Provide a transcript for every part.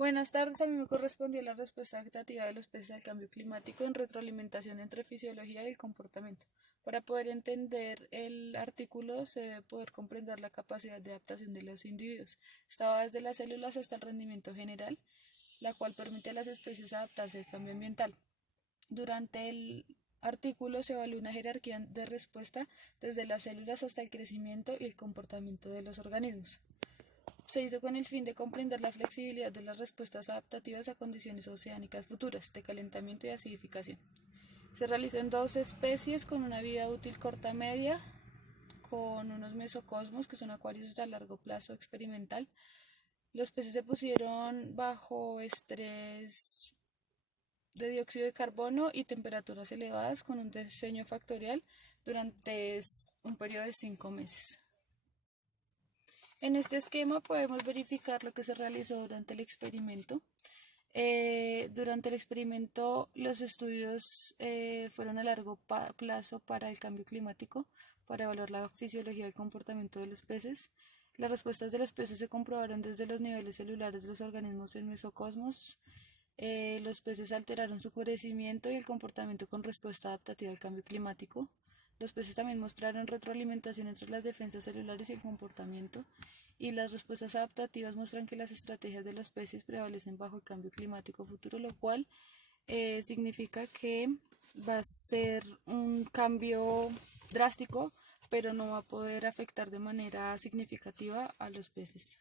Buenas tardes, a mí me correspondió la respuesta adaptativa de los peces al cambio climático en retroalimentación entre fisiología y el comportamiento. Para poder entender el artículo se debe poder comprender la capacidad de adaptación de los individuos. Esta va desde las células hasta el rendimiento general, la cual permite a las especies adaptarse al cambio ambiental. Durante el artículo se evalúa una jerarquía de respuesta desde las células hasta el crecimiento y el comportamiento de los organismos. Se hizo con el fin de comprender la flexibilidad de las respuestas adaptativas a condiciones oceánicas futuras de calentamiento y acidificación. Se realizó en dos especies con una vida útil corta-media, con unos mesocosmos que son acuarios a largo plazo experimental. Los peces se pusieron bajo estrés de dióxido de carbono y temperaturas elevadas con un diseño factorial durante un periodo de 5 meses. En este esquema podemos verificar lo que se realizó durante el experimento. Durante el experimento los estudios fueron a largo plazo para el cambio climático, para evaluar la fisiología y el comportamiento de los peces. Las respuestas de los peces se comprobaron desde los niveles celulares de los organismos en mesocosmos. Los peces alteraron su crecimiento y el comportamiento con respuesta adaptativa al cambio climático. Los peces también mostraron retroalimentación entre las defensas celulares y el comportamiento, y las respuestas adaptativas muestran que las estrategias de los peces prevalecen bajo el cambio climático futuro, lo cual significa que va a ser un cambio drástico, pero no va a poder afectar de manera significativa a los peces.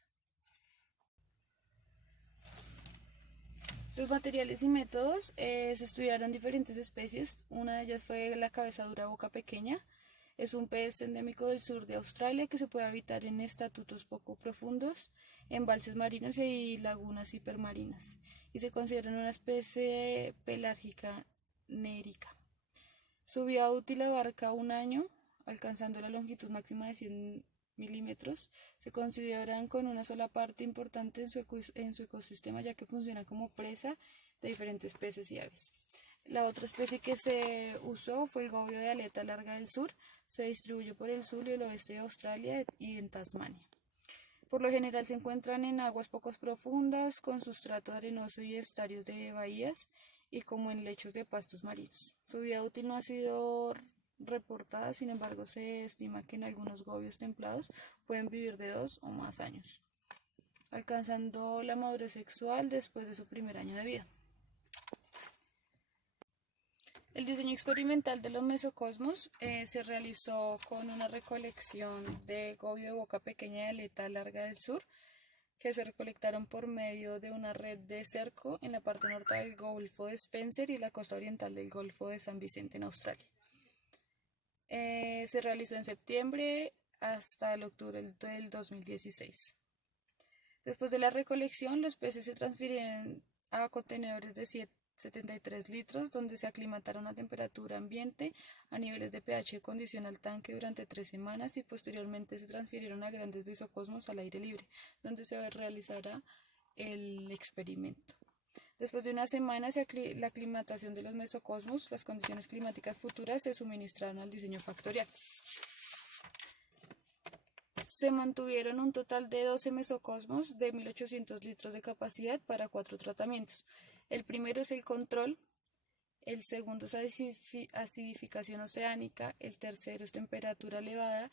Los materiales y métodos se estudiaron diferentes especies. Una de ellas fue la cabezadura boca pequeña. Es un pez endémico del sur de Australia que se puede habitar en estatutos poco profundos, embalses marinos y lagunas hipermarinas, y se considera una especie pelárgica nérica. Su vida útil abarca un año, alcanzando la longitud máxima de 100 milímetros. Se consideran con una sola parte importante en su ecosistema, ya que funciona como presa de diferentes peces y aves. La otra especie que se usó fue el gobio de aleta larga del sur. Se distribuye por el sur y el oeste de Australia y en Tasmania. Por lo general se encuentran en aguas poco profundas, con sustrato arenoso y estarios de bahías, y como en lechos de pastos marinos. Su vida útil no ha sido reportada, sin embargo se estima que en algunos gobios templados pueden vivir de 2 o más años, alcanzando la madurez sexual después de su primer año de vida. El diseño experimental de los mesocosmos se realizó con una recolección de gobio de boca pequeña y aleta larga del sur, que se recolectaron por medio de una red de cerco en la parte norte del Golfo de Spencer y la costa oriental del Golfo de San Vicente en Australia. Se realizó en septiembre hasta el octubre del 2016. Después de la recolección, los peces se transfirieron a contenedores de 73 litros, donde se aclimataron a temperatura ambiente a niveles de pH de condición al tanque durante 3 semanas, y posteriormente se transfirieron a grandes mesocosmos al aire libre, donde se realizará el experimento. Después de una semana de la aclimatación de los mesocosmos, las condiciones climáticas futuras se suministraron al diseño factorial. Se mantuvieron un total de 12 mesocosmos de 1800 litros de capacidad para 4 tratamientos. El primero es el control, el segundo es acidificación oceánica, el tercero es temperatura elevada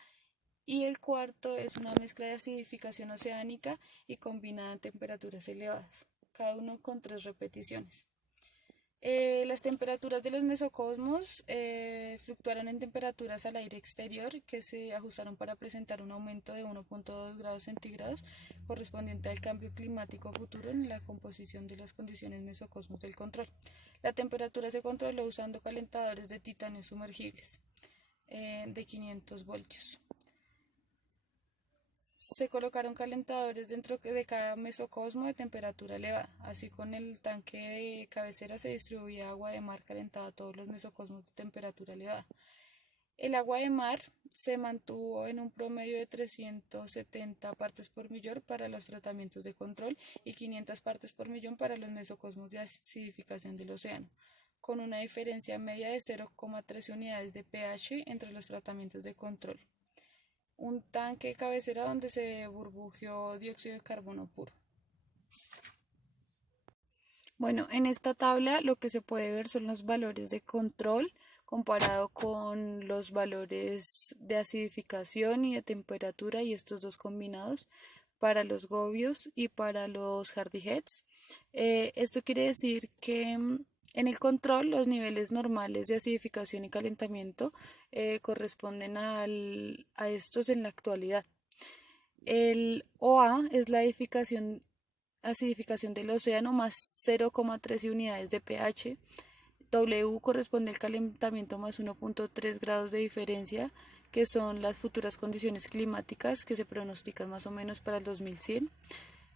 y el cuarto es una mezcla de acidificación oceánica y combinada en temperaturas elevadas, cada uno con 3 repeticiones. Las temperaturas de los mesocosmos fluctuaron en temperaturas al aire exterior, que se ajustaron para presentar un aumento de 1,2 grados centígrados correspondiente al cambio climático futuro en la composición de las condiciones mesocosmos del control. La temperatura se controló usando calentadores de titanio sumergibles de 500 voltios. Se colocaron calentadores dentro de cada mesocosmo de temperatura elevada. Así, con el tanque de cabecera se distribuía agua de mar calentada a todos los mesocosmos de temperatura elevada. El agua de mar se mantuvo en un promedio de 370 partes por millón para los tratamientos de control y 500 partes por millón para los mesocosmos de acidificación del océano, con una diferencia media de 0,13 unidades de pH entre los tratamientos de control. Un tanque de cabecera donde se burbujeó dióxido de carbono puro. Bueno, en esta tabla lo que se puede ver son los valores de control comparado con los valores de acidificación y de temperatura y estos dos combinados para los gobios y para los hardy heads. Esto quiere decir que en el control los niveles normales de acidificación y calentamiento corresponden a estos en la actualidad. El OA es la acidificación del océano más 0,13 unidades de pH. W corresponde al calentamiento más 1,3 grados de diferencia, que son las futuras condiciones climáticas que se pronostican más o menos para el 2100.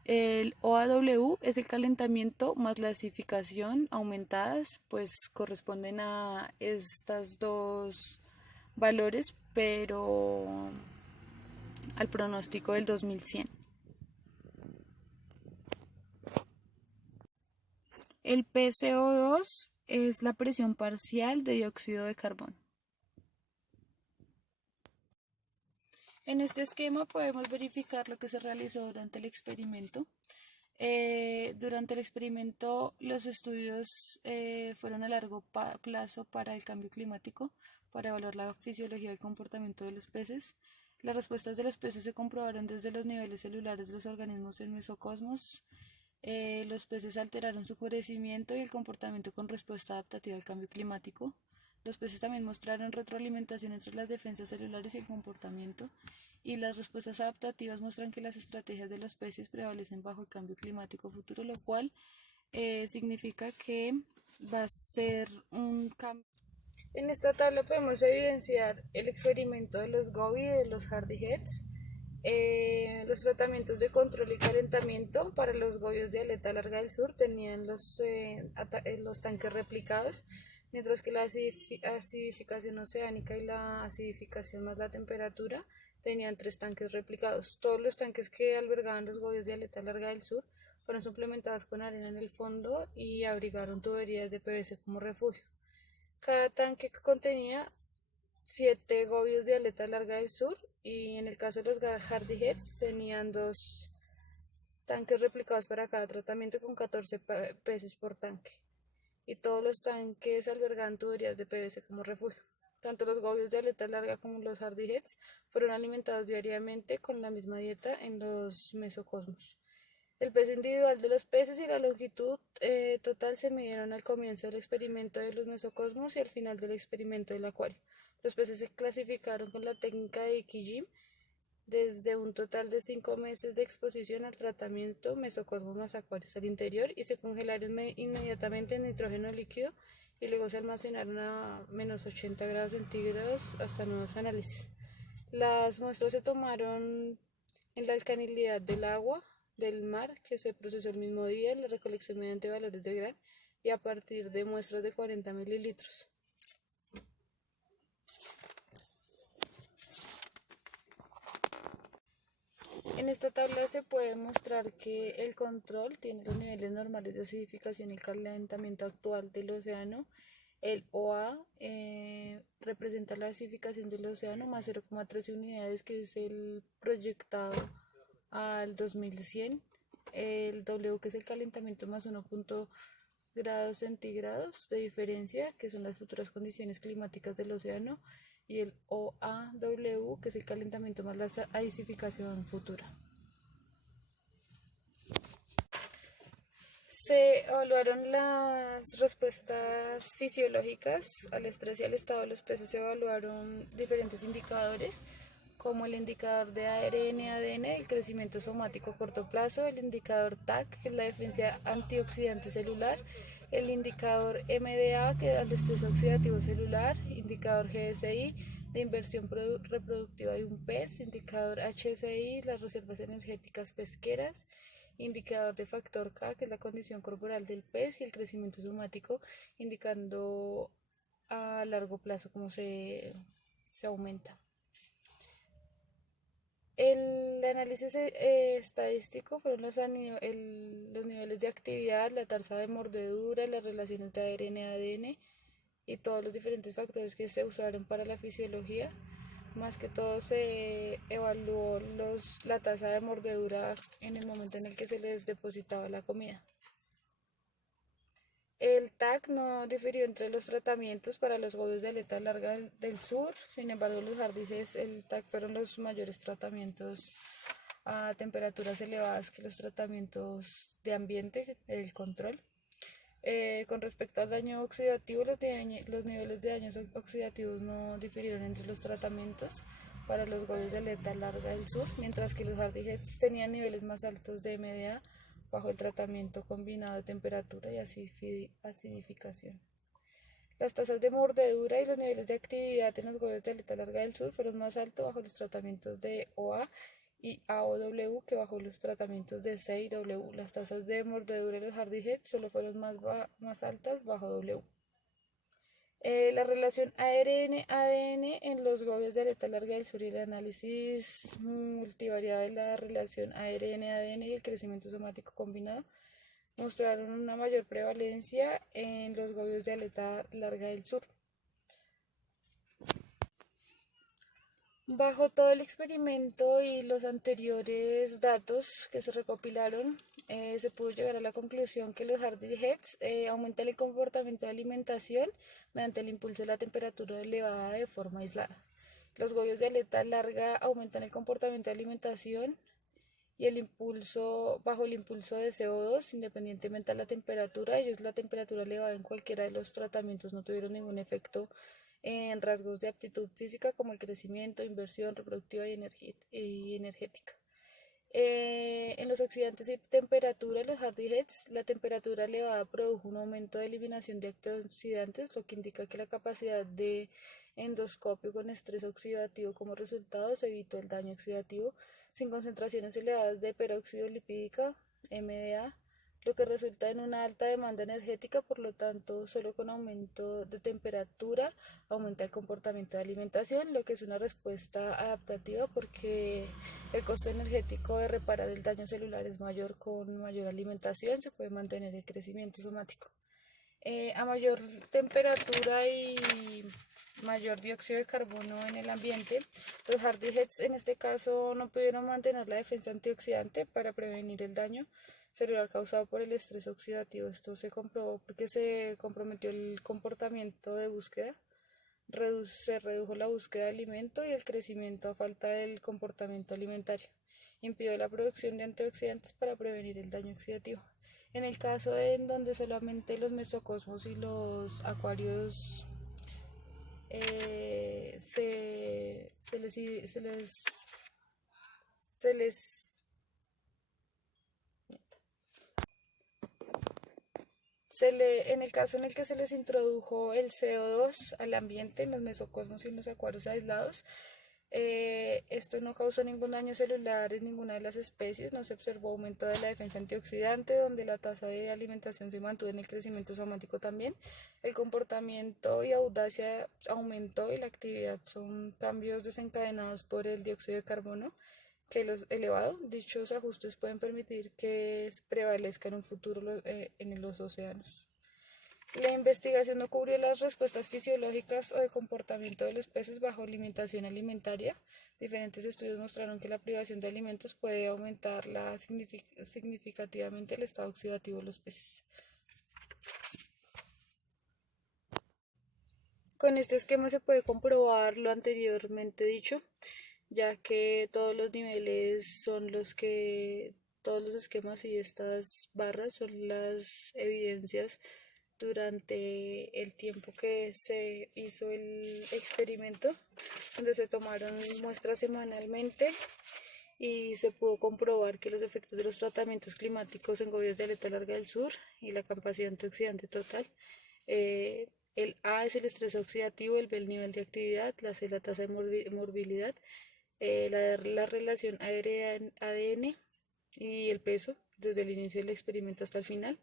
El OAW es el calentamiento más la acidificación aumentadas, pues corresponden a estas dos valores, pero al pronóstico del 2100. El PCO2 es la presión parcial de dióxido de carbono. En este esquema podemos verificar lo que se realizó durante el experimento. Durante el experimento los estudios fueron a largo plazo para el cambio climático, para evaluar la fisiología y el comportamiento de los peces. Las respuestas de los peces se comprobaron desde los niveles celulares de los organismos en mesocosmos. Los peces alteraron su crecimiento y el comportamiento con respuesta adaptativa al cambio climático. Los peces también mostraron retroalimentación entre las defensas celulares y el comportamiento, y las respuestas adaptativas muestran que las estrategias de los peces prevalecen bajo el cambio climático futuro, lo cual significa que va a ser un cambio. En esta tabla podemos evidenciar el experimento de los Gobi y de los Hardy Heads. Los tratamientos de control y calentamiento para los gobios de aleta larga del sur tenían los tanques replicados, mientras que la acidificación oceánica y la acidificación más la temperatura tenían 3 tanques replicados. Todos los tanques que albergaban los gobios de aleta larga del sur fueron suplementados con arena en el fondo y abrigaron tuberías de PVC como refugio. Cada tanque contenía 7 gobios de aleta larga del sur, y en el caso de los Hardy Heads tenían 2 tanques replicados para cada tratamiento con 14 peces por tanque, y todos los tanques albergaban tuberías de PVC como refugio. Tanto los gobios de aleta larga como los Hardy Heads fueron alimentados diariamente con la misma dieta en los mesocosmos. El peso individual de los peces y la longitud total se midieron al comienzo del experimento de los mesocosmos y al final del experimento del acuario. Los peces se clasificaron con la técnica de Ikijim desde un total de 5 meses de exposición al tratamiento mesocosmos más acuarios al interior, y se congelaron inmediatamente en nitrógeno líquido y luego se almacenaron a menos 80 grados centígrados hasta nuevos análisis. Las muestras se tomaron en la alcalinidad del agua del mar, que se procesó el mismo día, la recolección mediante valores de Gram y a partir de muestras de 40 mililitros. En esta tabla se puede mostrar que el control tiene los niveles normales de acidificación y el calentamiento actual del océano. El OA representa la acidificación del océano más 0,13 unidades, que es el proyectado al 2100. El W, que es el calentamiento más 1,0 grados centígrados de diferencia, que son las futuras condiciones climáticas del océano, y el OAW, que es el calentamiento más la acidificación futura. Se evaluaron las respuestas fisiológicas al estrés y al estado de los peces. Se evaluaron diferentes indicadores, como el indicador de ARN, ADN, el crecimiento somático a corto plazo, el indicador TAC, que es la defensa antioxidante celular, el indicador MDA, que es el estrés oxidativo celular, indicador GSI, de inversión reproductiva de un pez, indicador HSI, las reservas energéticas pesqueras, indicador de factor K, que es la condición corporal del pez, y el crecimiento somático, indicando a largo plazo cómo se aumenta. El análisis estadístico fueron los niveles de actividad, la tasa de mordedura, las relaciones de ARN-ADN y todos los diferentes factores que se usaron para la fisiología. Más que todo se evaluó la tasa de mordedura en el momento en el que se les depositaba la comida. El TAC no difirió entre los tratamientos para los gobios de aleta larga del sur, sin embargo los jardices, el TAC fueron los mayores tratamientos a temperaturas elevadas que los tratamientos de ambiente, el control. Con respecto al daño oxidativo, los niveles de daños oxidativos no difirieron entre los tratamientos para los gobios de aleta larga del sur, mientras que los jardices tenían niveles más altos de MDA bajo el tratamiento combinado de temperatura y acidificación. Las tasas de mordedura y los niveles de actividad en los gobios de aleta larga del sur fueron más altos bajo los tratamientos de OA y AOW que bajo los tratamientos de C y W. Las tasas de mordedura en los Hardy Head solo fueron más altas bajo W. La relación ARN-ADN en los gobios de aleta larga del sur y el análisis multivariado de la relación ARN-ADN y el crecimiento somático combinado mostraron una mayor prevalencia en los gobios de aleta larga del sur. Bajo todo el experimento y los anteriores datos que se recopilaron, se pudo llegar a la conclusión que los Hardy Heads aumentan el comportamiento de alimentación mediante el impulso de la temperatura elevada de forma aislada. Los gobios de aleta larga aumentan el comportamiento de alimentación y bajo el impulso de CO2, independientemente de la temperatura. Ellos la temperatura elevada en cualquiera de los tratamientos no tuvieron ningún efecto en rasgos de aptitud física como el crecimiento, inversión reproductiva y energética. En los oxidantes y temperatura, los Hardy Heads, la temperatura elevada produjo un aumento de eliminación de antioxidantes, lo que indica que la capacidad de endoscopio con estrés oxidativo como resultado se evitó el daño oxidativo sin concentraciones elevadas de peróxido lipídica, MDA, lo que resulta en una alta demanda energética. Por lo tanto, solo con aumento de temperatura aumenta el comportamiento de alimentación, lo que es una respuesta adaptativa porque el costo energético de reparar el daño celular es mayor. Con mayor alimentación se puede mantener el crecimiento somático. A mayor temperatura y mayor dióxido de carbono en el ambiente, los Hardy Heads en este caso no pudieron mantener la defensa antioxidante para prevenir el daño celular causado por el estrés oxidativo. Esto se comprobó porque se comprometió el comportamiento de búsqueda, se redujo la búsqueda de alimento y el crecimiento a falta del comportamiento alimentario. Impidió la producción de antioxidantes para prevenir el daño oxidativo. En el caso en donde solamente los mesocosmos y los acuarios se les en el caso en el que se les introdujo el CO2 al ambiente en los mesocosmos y en los acuarios aislados, esto no causó ningún daño celular en ninguna de las especies, no se observó aumento de la defensa antioxidante, donde la tasa de alimentación se mantuvo en el crecimiento somático también. El comportamiento y audacia aumentó y la actividad son cambios desencadenados por el dióxido de carbono que los elevado. Dichos ajustes pueden permitir que prevalezca en un futuro en los océanos. La investigación no cubrió las respuestas fisiológicas o de comportamiento de los peces bajo limitación alimentaria. Diferentes estudios mostraron que la privación de alimentos puede aumentar significativamente el estado oxidativo de los peces. Con este esquema se puede comprobar lo anteriormente dicho, ya que todos los niveles son todos los esquemas y estas barras son las evidencias durante el tiempo que se hizo el experimento, donde se tomaron muestras semanalmente y se pudo comprobar que los efectos de los tratamientos climáticos en gobios de aleta larga del sur y la capacidad antioxidante total. El A es el estrés oxidativo, el B el nivel de actividad, la C la tasa de morbilidad, la relación ARN-ADN y el peso desde el inicio del experimento hasta el final.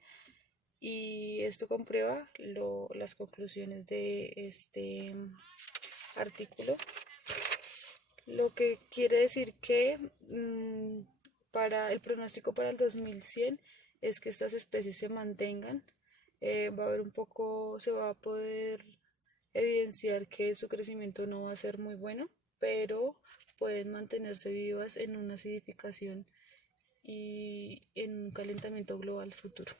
Y esto comprueba las conclusiones de este artículo, lo que quiere decir que para el pronóstico para el 2100 es que estas especies se mantengan. Va a haber se va a poder evidenciar que su crecimiento no va a ser muy bueno, pero pueden mantenerse vivas en una acidificación y en un calentamiento global futuro.